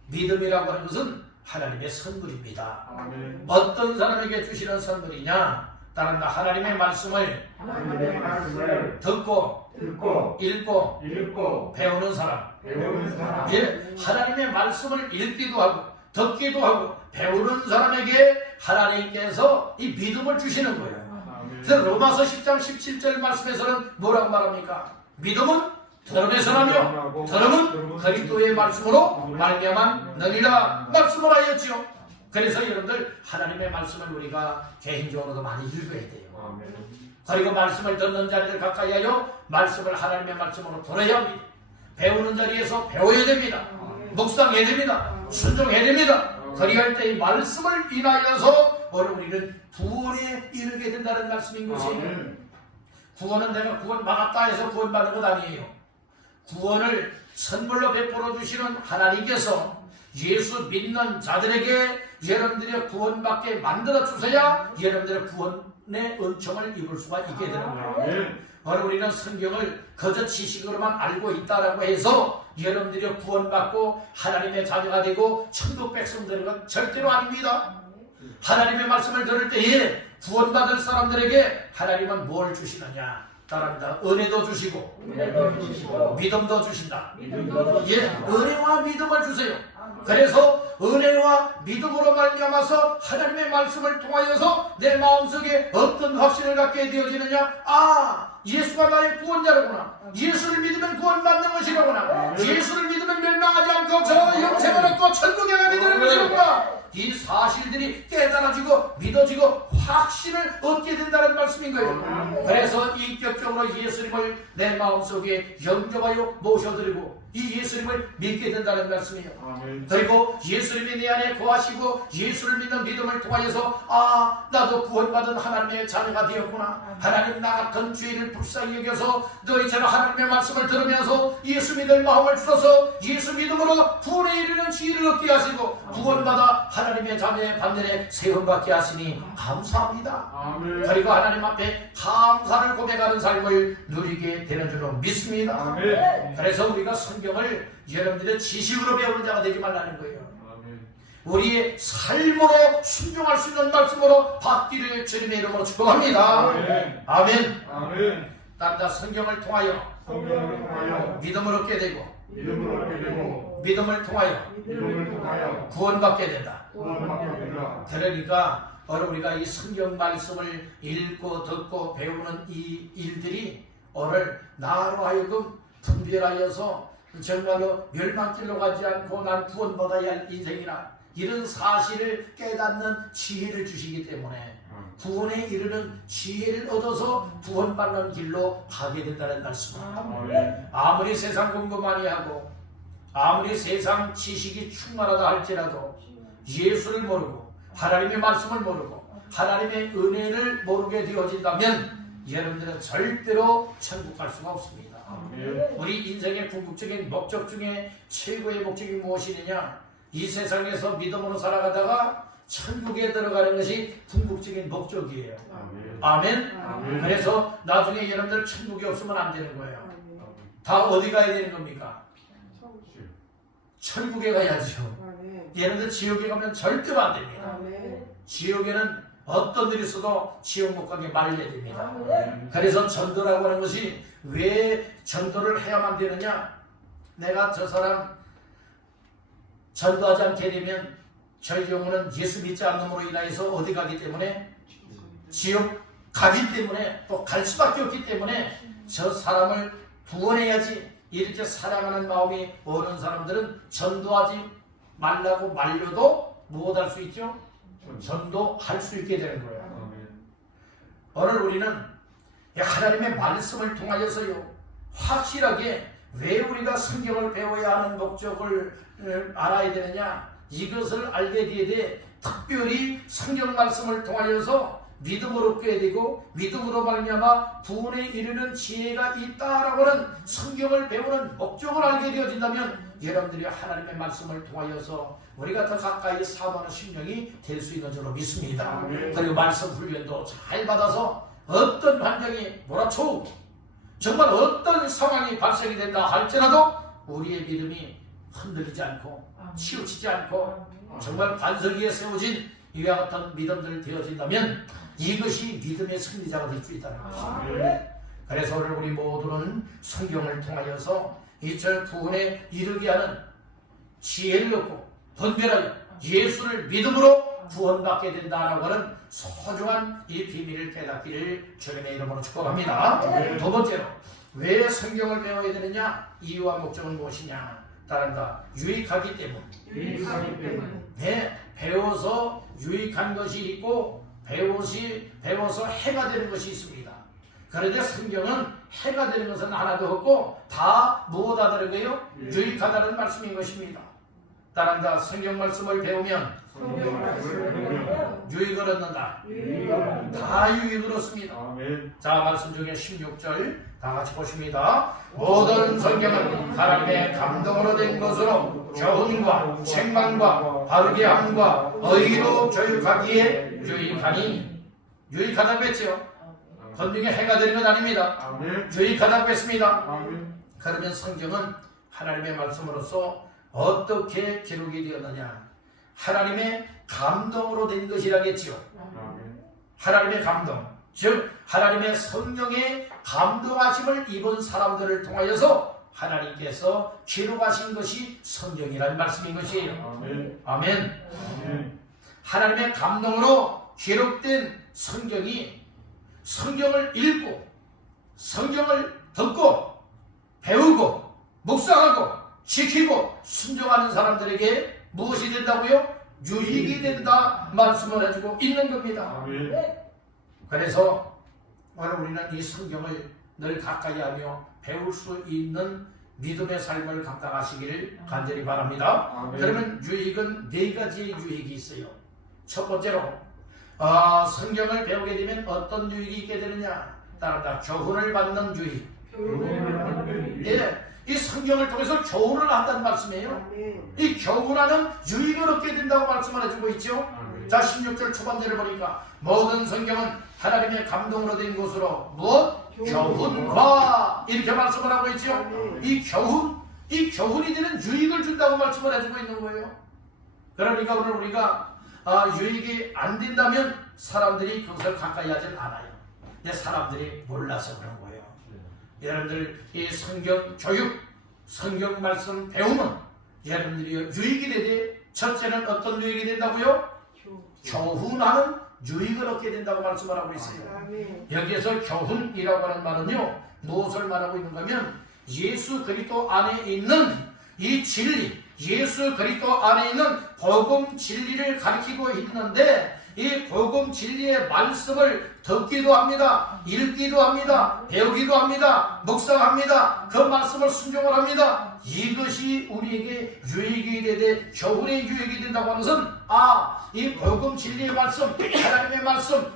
믿음이라고 하는 것은 하나님의 선물입니다. 어떤 사람에게 주시는 선물이냐? 따른다. 하나님의 말씀을 듣고 읽고 배우는 사람. 예, 하나님의 말씀을 읽기도 하고 듣기도 하고 배우는 사람에게 하나님께서 이 믿음을 주시는 거예요. 그래서 로마서 10장 17절 말씀에서는 뭐라고 말합니까? 믿음은 들음에서 나며 들음은 그리스도의 말씀으로 말미암았느니라 말씀을 하였지요. 그래서 여러분들 하나님의 말씀을 우리가 개인적으로도 많이 읽어야 돼요. 그리고 말씀을 듣는 자리를 가까이 하여 말씀을 하나님의 말씀으로 들어야 합니다. 배우는 자리에서 배워야 됩니다. 묵상해야 됩니다. 순종해야 됩니다. 그리할 때 이 말씀을 인하여서 우리는 구원에 이르게 된다는 말씀인 것이에요. 구원은 내가 구원 받았다 해서 구원받는 것 아니에요. 구원을 선물로 베풀어 주시는 하나님께서 예수 믿는 자들에게 여러분들이 구원받게 만들어 주셔야 여러분들의 구원의 은총을 입을 수가 있게 되는 거예요. 바로 우리는 성경을 거저 지식으로만 알고 있다라고 해서 여러분들이 구원받고 하나님의 자녀가 되고 천국 백성 되는 건 절대로 아닙니다. 하나님의 말씀을 들을 때에 구원받을 사람들에게 하나님은 뭘 주시느냐? 따라합니다. 은혜도 주시고 믿음도 주신다. 예, 은혜와 믿음을 주세요. 그래서 은혜와 믿음으로 말미암아서 하나님의 말씀을 통하여서 내 마음속에 어떤 확신을 갖게 되어지느냐? 아, 예수가 나의 구원자로구나. 예수를 믿으면 구원받는 것이로구나. 예수를 믿으면 멸망하지 않고 저 영생을 얻고 천국에 가게 되는 것이로구나. 이 사실들이 깨달아지고 믿어지고 확신을 얻게 된다는 말씀인 거예요. 그래서 인격적으로 예수님을 내 마음속에 영접하여 모셔드리고 이 예수님을 믿게 된다는 말씀이에요. 그리고 예수님이 내 안에 거하시고 예수를 믿는 믿음을 통하여서 아, 나도 구원받은 하나님의 자녀가 되었구나. 하나님 나 같은 죄를 불쌍히 여겨서 너희처럼 하나님의 말씀을 들으면서 예수 믿을 마음을 주셔서 예수 믿음으로 구원에 이르는 지혜를 얻게 하시고 구원받아 하나님의 자녀의 반면에 세움받게 하시니 감사합니다. 그리고 하나님 앞에 감사를 고백하는 삶을 누리게 되는 줄로 믿습니다. 그래서 우리가 성경을 여러분들의 지식으로 배우는 자가 되지 말라는 거예요. 우리의 삶으로 순종할 수 있는 말씀으로 받기를 주님의 이름으로 축복합니다. 아멘. 따라 성경을 통하여 믿음을 얻게 되고 믿음을 통하여 구원받게 된다. 그러니까 오늘 우리가 이 성경 말씀을 읽고 듣고 배우는 이 일들이 오늘 나로 하여금 분별하여서 정말로 멸망길로 가지 않고 난 구원받아야 할 인생이라 이런 사실을 깨닫는 지혜를 주시기 때문에 구원에 이르는 지혜를 얻어서 구원받는 길로 가게 된다는 말씀입니다. 아무리 세상 공부 많이 하고 아무리 세상 지식이 충만하다 할지라도 예수를 모르고 하나님의 말씀을 모르고 하나님의 은혜를 모르게 되어진다면 여러분들은 절대로 천국 갈 수가 없습니다. 우리 인생의 궁극적인 목적 중에 최고의 목적이 무엇이느냐? 이 세상에서 믿음으로 살아가다가 천국에 들어가는 것이 궁극적인 목적이에요. 아멘. 그래서 나중에 여러분들 천국이 없으면 안 되는 거예요. 다 어디 가야 되는 겁니까? 천국에 가야죠. 여러분들 지옥에 가면 절대로 안 됩니다. 지옥에는 어떤 일이 있어도 지옥 못 가게 말려야 됩니다. 그래서 전도라고 하는 것이 왜 전도를 해야만 되느냐? 내가 저 사람 전도하지 않게 되면 저희 경우는 예수 믿지 않음으로 인하여서 어디 가기 때문에 지옥 가기 때문에 또 갈 수밖에 없기 때문에 저 사람을 구원해야지 이렇게 사랑하는 마음이 오는 사람들은 전도하지 말라고 말려도 무엇할 수 있죠? 전도할 수 있게 되는 거예요. 오늘 우리는 하나님의 말씀을 통하여서요 확실하게 왜 우리가 성경을 배워야 하는 목적을 알아야 되느냐 이것을 알게 되되 특별히 성경 말씀을 통하여서 믿음으로 얻게 되고 믿음으로 말미암아 구원에 이르는 지혜가 있다라고 하는 성경을 배우는 목적을 알게 되어진다면 여러분들이 하나님의 말씀을 통하여서 우리가 더 가까이 사모하는 심령이 될 수 있는 줄로 믿습니다. 그리고 말씀 훈련도 잘 받아서 어떤 환경이 몰아쳐오고 정말 어떤 상황이 발생이 된다 할지라도 우리의 믿음이 흔들리지 않고 치우치지 않고 정말 반석 위에 세워진 이와 같은 믿음들 되어진다면 이것이 믿음의 승리자가 될 수 있다는 것입니다. 그래서 오늘 우리 모두는 성경을 통하여서 이철 구원에 이르게 하는 지혜를 얻고 분별하여 예수를 믿음으로 구원받게 된다라고 하는 소중한 이 비밀을 깨닫기를 주님의 이름으로 축복합니다. 두 번째로 왜 성경을 배워야 되느냐? 이유와 목적은 무엇이냐? 따른다. 유익하기 때문. 유익하기 때문. 네, 배워서 유익한 것이 있고 배워서 해가 되는 것이 있습니다. 그런데 성경은 해가 되는 것은 하나도 없고 다 무엇하다는 거예요? 유익하다는 말씀인 것입니다. 따른다. 성경 말씀을 배우면 성경 말씀을 배우면 유익을 얻는다. 유익을 다 유익을 얻습니다. 아멘. 자, 말씀 중에 16절 다 같이 보십니다. 모든 성경은 하나님의 감동으로 된 것으로 교훈과 책망과 바르게 함과 의로 교육하기에 유익하니. 유익하다고 했죠. 번중에 해가 되는 건 아닙니다. 아멘. 유익하다고 했습니다. 아멘. 그러면 성경은 하나님의 말씀으로서 어떻게 기록이 되었느냐? 하나님의 감동으로 된 것이라겠지요. 아멘. 하나님의 감동, 즉 하나님의 성령의 감동하심을 입은 사람들을 통하여서 하나님께서 기록하신 것이 성경이라는 말씀인 것이에요. 아멘. 아멘. 아멘. 하나님의 감동으로 기록된 성경을 읽고 성경을 듣고 배우고 묵상하고 지키고 순종하는 사람들에게 무엇이 된다고요? 유익이 된다 말씀을 해주고 있는 겁니다. 아멘. 그래서 오늘 우리는 이 성경을 늘 가까이 하며 배울 수 있는 믿음의 삶을 감당하시기를 간절히 바랍니다. 아멘. 그러면 유익은 네 가지의 유익이 있어요. 첫 번째로 성경을 배우게 되면 어떤 유익이 있게 되느냐? 따른다. 교훈을 받는 유익. 교훈을 받는 유익. 예, 이 성경을 통해서 교훈을 한다는 말씀이에요. 이 교훈하는 유익을 얻게 된다고 말씀을 해주고 있죠. 아멘. 자, 16절 초반절을 보니까 모든 성경은 하나님의 감동으로 된 것으로 무엇? 교훈과 이렇게 말씀을 하고 있죠. 이 교훈이 되는 유익을 준다고 말씀을 해주고 있는 거예요. 그러니까 오늘 우리가 유익이 안 된다면 사람들이 그것을 가까이 하진 않아요. 근데 사람들이 몰라서 그런 거예요. 여러분들 이 성경 교육, 성경 말씀 배우면 여러분들이 유익이 되되 첫째는 어떤 유익이 된다고요? 교훈하는 유익을 얻게 된다고 말씀을 하고 있어요. 여기에서 교훈이라고 하는 말은요, 무엇을 말하고 있는가 하면 예수 그리스도 안에 있는 이 진리, 예수 그리스도 안에 있는 복음 진리를 가리키고 있는데 이 복음 진리의 말씀을 듣기도 합니다. 읽기도 합니다. 배우기도 합니다. 묵상합니다. 그 말씀을 순종을 합니다. 이것이 우리에게 유익이 되되 교훈의 유익이 된다고 하는 것은 이 복음 진리의 말씀, 하나님의 말씀,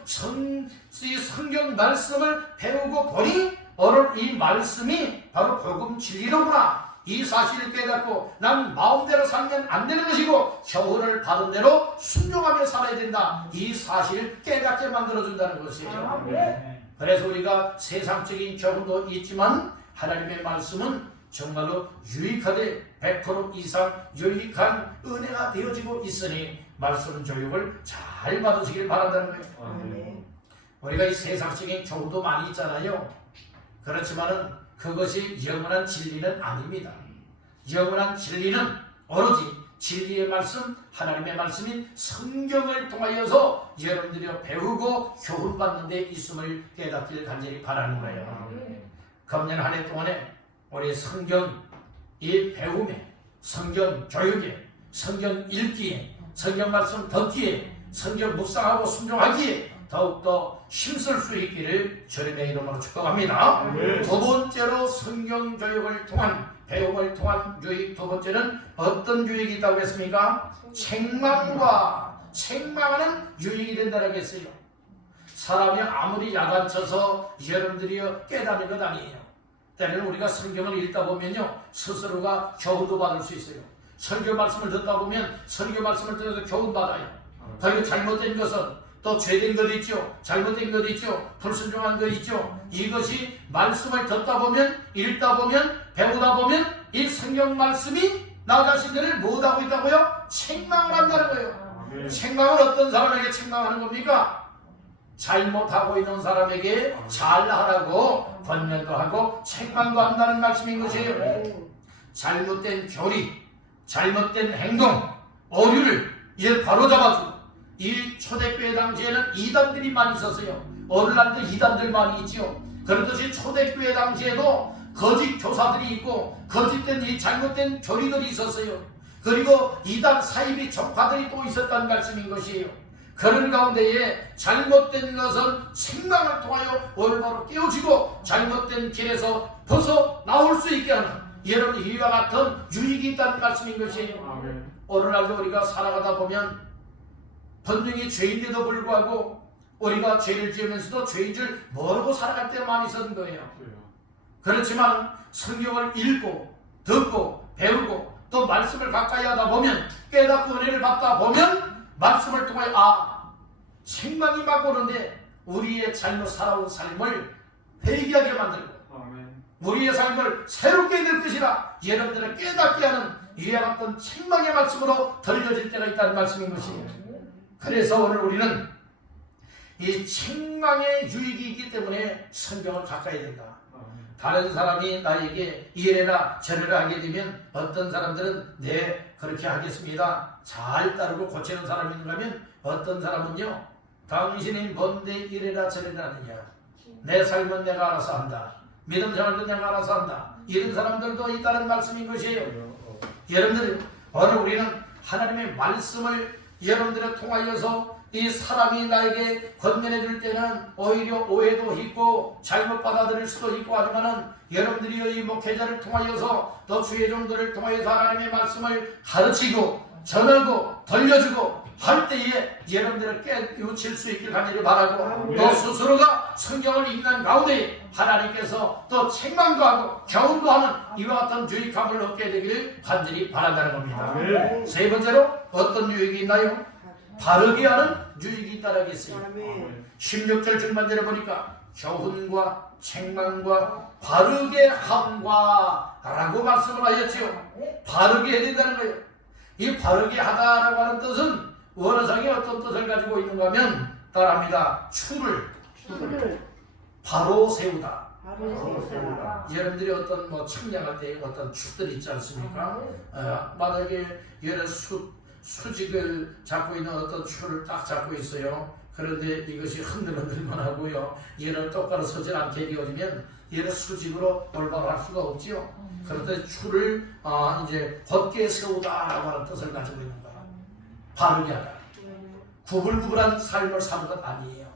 이 성경 말씀을 배우고 보니 오늘 이 말씀이 바로 복음 진리로구나. 이 사실을 깨닫고 난 마음대로 살면 안 되는 것이고 교훈을 받은 대로 순종하며 살아야 된다. 이 사실을 깨닫게 만들어준다는 것이에요. 그래서 우리가 세상적인 교훈도 있지만 하나님의 말씀은 정말로 유익하되 100% 이상 유익한 은혜가 되어지고 있으니 말씀 교육을 잘 받으시길 바란다는 거예요. 우리가 이 세상적인 교훈도 많이 있잖아요. 그렇지만은 그것이 영원한 진리는 아닙니다. 영원한 진리는 오로지 진리의 말씀, 하나님의 말씀인 성경을 통하여서 여러분들이 배우고 교훈받는 데 있음을 깨닫기를 간절히 바라는 거예요. 금년 한 해 동안에 우리 성경 이 배움에, 성경 교육에, 성경 읽기에, 성경 말씀 듣기에, 성경 묵상하고 순종하기에 더욱더 힘쓸 수 있기를 주님의 이름으로 축복합니다. 두 번째로 성경 교육을 통한 배움을 통한 유익, 두 번째는 어떤 유익이 있다고 했습니까? 책망하는 유익이 된다고 했어요. 사람이 아무리 야단쳐서 여러분들이 깨닫는 것 아니에요. 때로는 우리가 성경을 읽다 보면요, 스스로가 교훈도 받을 수 있어요. 설교 말씀을 듣다 보면 설교 말씀을 들어서 교훈 받아요. 그리고 잘못된 것은 또 죄된 것 있죠. 잘못된 것 있죠. 불순종한 것 있죠. 이것이 말씀을 듣다 보면, 읽다 보면, 배우다 보면 이 성경 말씀이 나 자신들을 못하고 있다고요? 책망을 한다는 거예요. 책망은 어떤 사람에게 책망하는 겁니까? 잘못하고 있는 사람에게 잘하라고 권면도 하고 책망도 한다는 말씀인 것이에요. 잘못된 교리, 잘못된 행동, 오류를 이제 바로잡아주고, 이 초대교회 당시에는 이단들이 많이 있었어요. 오늘날도 이단들 많이 있지요. 그렇듯이 초대교회 당시에도 거짓 교사들이 있고 거짓된 이 잘못된 교리들이 있었어요. 그리고 이단 사이비 종파들이 또 있었다는 말씀인 것이에요. 그런 가운데에 잘못된 것은 생명을 통하여 올바로 깨우치고 잘못된 길에서 벗어나올 수 있게 하는 여러분 이와 같은 유익이 있다는 말씀인 것이에요. 아멘. 어느 날도 우리가 살아가다 보면 분명히 죄인데도 불구하고 우리가 죄를 지으면서도 죄인 줄 모르고 살아갈 때가 많이 있었는 거예요. 그렇지만 성경을 읽고 듣고 배우고 또 말씀을 가까이 하다 보면 깨닫고 은혜를 받다 보면 말씀을 통해 생명이 막 오는데 우리의 잘못 살아온 삶을 회개하게 만들고 아멘. 우리의 삶을 새롭게 될 것이라 여러분들을 깨닫게 하는 이와 같은 책망의 말씀으로 들려질 때가 있다는 말씀인 것이에요. 그래서 오늘 우리는 이 책망의 유익이 있기 때문에 성경을 가까이 된다. 다른 사람이 나에게 이래라 저래라 하게 되면 어떤 사람들은 네 그렇게 하겠습니다 잘 따르고 고치는 사람이 있는가 하면 어떤 사람은요 당신이 뭔데 이래라 저래라 하느냐 내 삶은 내가 알아서 한다 믿음 생활도 내가 알아서 한다 이런 사람들도 있다는 말씀인 것이에요. 여러분들 오늘 우리는 하나님의 말씀을 여러분들을 통하여서 이 사람이 나에게 권면해 줄 때는 오히려 오해도 있고 잘못 받아들일 수도 있고 하지만은 여러분들이 이 목회자를 통하여서 또 주의 종들을 통하여서 하나님의 말씀을 가르치고 전하고 들려주고 할 때에 여러분들을 깨우칠 수 있길 간절히 바라고 또 스스로가 성경을 읽는 가운데 하나님께서 또 책망도 하고 교훈도 하는 이와 같은 유익함을 얻게 되기를 간절히 바란다는 겁니다. 세 번째로 어떤 유익이 있나요? 바르게 하는 유익이 있다라고 했어요. 16절 중반절에 보니까 교훈과 책망과 바르게 함과 라고 말씀을 하였지요. 바르게 해야 된다는 거예요. 이 바르게 하다라고 하는 뜻은 원어상이 어떤 뜻을 가지고 있는가 하면 따라합니다. 추를 바로 세우다. 여러분들이 어떤 측량할 때 어떤 축들이 있지 않습니까? 만약에 여러 수직을 잡고 있는 어떤 추를 딱 잡고 있어요. 그런데 이것이 흔들흔들만 하고요. 얘는 똑바로 서지 않게 되어지면 얘는 수직으로 올바로 할 수가 없지요. 그런데 추를 이제 곧게 세우다라고 하는 뜻을 가지고 있는 거예요. 바르게 하다. 구불구불한 삶을 사는 것 아니에요.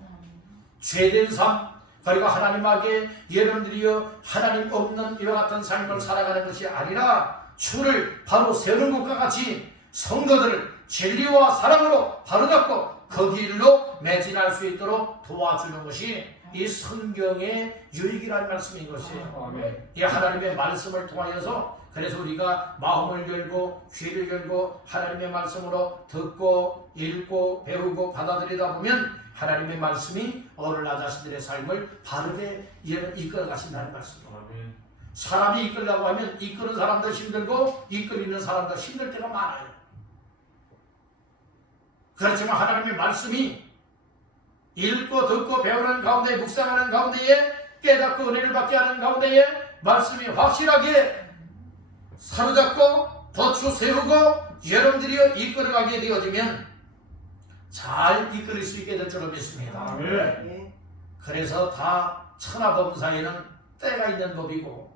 죄된 삶, 그리고 하나님에게 여러분들이요 하나님 없는 이와 같은 삶을 살아가는 것이 아니라 추를 바로 세우는 것과 같이 성도들을 진리와 사랑으로 바로잡고 그 길로 매진할 수 있도록 도와주는 것이 이 성경의 유익이라는 말씀인 것이에요. 이 하나님의 말씀을 통하여서 그래서 우리가 마음을 열고 귀를 열고 하나님의 말씀으로 듣고 읽고 배우고 받아들이다 보면 하나님의 말씀이 오늘 나 자신들의 삶을 바르게 이끌어 가신다는 말씀이에요. 사람이 이끌려고 하면 이끄는 사람도 힘들고 이끌리는 사람도 힘들 때가 많아요. 그렇지만 하나님의 말씀이 읽고 듣고 배우는 가운데 묵상하는 가운데에 깨닫고 은혜를 받게 하는 가운데에 말씀이 확실하게 사로잡고 덧주 세우고 여러분들이 이끌어가게 되어지면 잘 이끌릴 수 있게 될 줄로 믿습니다. 그래서 다 천하범사에는 때가 있는 법이고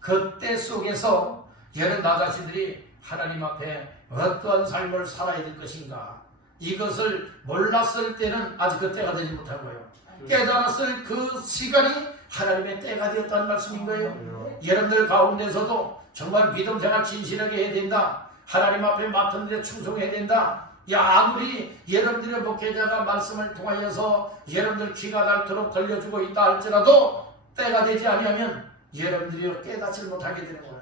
그 때 속에서 여러분 나 자신들이 하나님 앞에 어떠한 삶을 살아야 될 것인가 이것을 몰랐을 때는 아직 그 때가 되지 못한 거예요. 깨달았을 그 시간이 하나님의 때가 되었다는 말씀인 거예요. 여러분들 가운데서도 정말 믿음 생활 진실하게 해야 된다. 하나님 앞에 맡은 데 충성해야 된다. 아무리 여러분들의 목회자가 말씀을 통하여서 여러분들 귀가 닳도록 들려주고 있다 할지라도 때가 되지 아니하면 여러분들이 깨닫지 못하게 되는 거예요.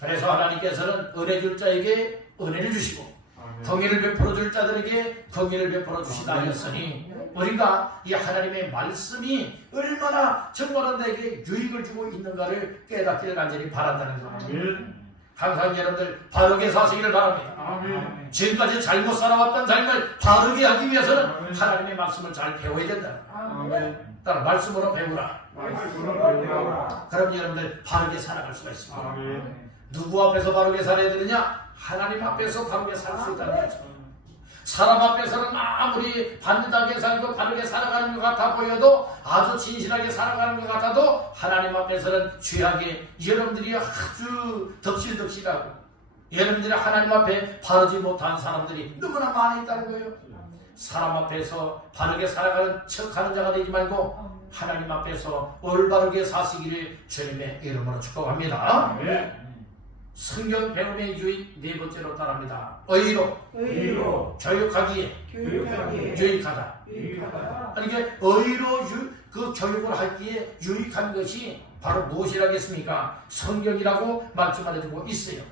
그래서 하나님께서는 은혜 줄 자에게 은혜를 주시고 긍휼을 베풀어 줄 자들에게 긍휼을 베풀어 주시다 하였으니 우리가 이 하나님의 말씀이 얼마나 정말 내게 유익을 주고 있는가를 깨닫기를 간절히 바란다는 거예요. 항상 여러분들 바르게 사시기를 바랍니다. 지금까지 잘못 살아왔던 삶을 바르게 하기 위해서는 하나님의 말씀을 잘 배워야 된다. 따라 말씀으로 배우라. 그럼 여러분들 바르게 살아갈 수가 있습니다. 누구 앞에서 바르게 살아야 되느냐? 하나님 앞에서 바르게 살 수 있다는 거죠. 사람 앞에서는 아무리 아무리 반듯하게 살고 바르게 살아가는 것 같아 보여도 아주 진실하게 살아가는 것 같아도 하나님 앞에서는 죄악에 여러분들이 아주 덕실덕실하고 여러분들이 하나님 앞에 바르지 못한 사람들이 너무나 많이 있다는 거예요. 사람 앞에서 바르게 살아가는 척하는 자가 되지 말고 하나님 앞에서 올바르게 사시기를 주님의 이름으로 축복합니다. 성경 배움의 유익 네 번째로 따릅니다. 의로 의로 교육하기에 교육하기에 유익하다. 유익하다. 아니 이게 의로 그 교육을 하기에 유익한 것이 바로 무엇이라겠습니까? 성경이라고 말씀해주고 있어요.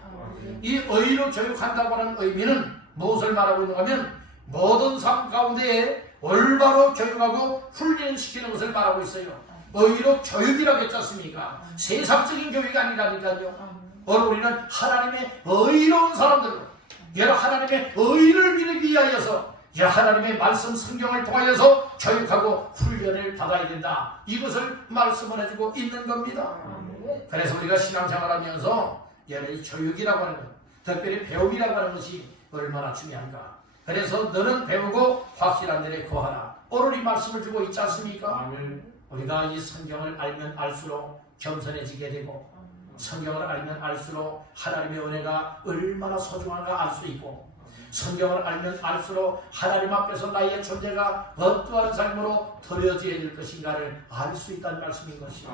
이 의로 교육한다고 하는 의미는 무엇을 말하고 있는가 하면 모든 삶 가운데 올바로 교육하고 훈련시키는 것을 말하고 있어요. 의로 교육이라고 했지 않습니까? 세상적인 교육이 아니라니까요. 오늘 우리는 하나님의 의로운 사람들로 하나님의 의를 이루기 위하여서 하나님의 말씀 성경을 통하여서 교육하고 훈련을 받아야 된다. 이것을 말씀을 해주고 있는 겁니다. 그래서 우리가 신앙생활하면서 이 교육이라고 하는 것, 특별히 배움이라고 하는 것이 얼마나 중요한가. 그래서 너는 배우고 확실한 일에 거하라. 오늘 이 말씀을 주고 있지 않습니까? 우리가 이 성경을 알면 알수록 겸손해지게 되고 성경을 알면 알수록 하나님의 은혜가 얼마나 소중한가 알 수 있고 성경을 알면 알수록 하나님 앞에서 나의 존재가 어떠한 삶으로 드려져야 될 것인가를 알 수 있다는 말씀인 것이죠.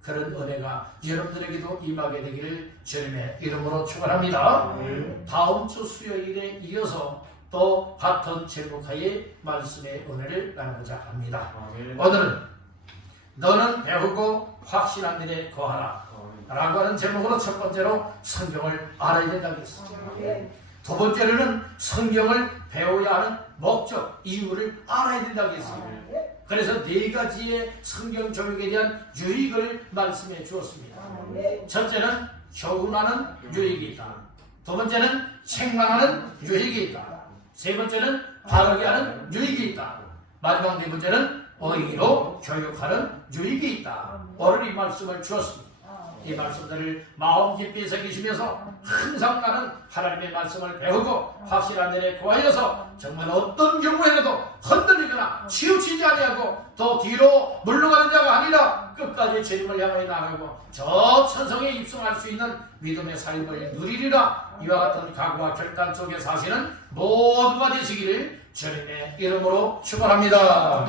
그런 은혜가 여러분들에게도 임하게 되기를 주님의 이름으로 축원합니다. 다음 주 수요일에 이어서 또 같은 제목하에 말씀의 은혜를 나누고자 합니다. 오늘은 너는 배우고 확실한 일에 거하라 라고 하는 제목으로 첫 번째로 성경을 알아야 된다고 했습니다. 두 번째로는 성경을 배워야 하는 목적, 이유를 알아야 된다고 했습니다. 그래서 네 가지의 성경 교육에 대한 유익을 말씀해 주었습니다. 첫째는 교훈하는 유익이 있다. 두 번째는 책망하는 유익이 있다. 세 번째는 바르게 하는 유익이 있다. 마지막 네 번째는 의로 교육하는 유익이 있다. 오늘 이 말씀을 주었습니다. 이 말씀들을 마음 깊이 새기시면서 항상 나는 하나님의 말씀을 배우고 확실한 일에 구하여서 정말 어떤 경우에라도 흔들리거나 치우치지 아니하고 또 뒤로 물러가는 자가 아니라 끝까지 주님을 향해 나가고 저 천성에 입성할 수 있는 믿음의 삶을 누리리라. 이와 같은 각오와 결단 속에 사시는 모두가 되시기를 주님의 이름으로 축원합니다.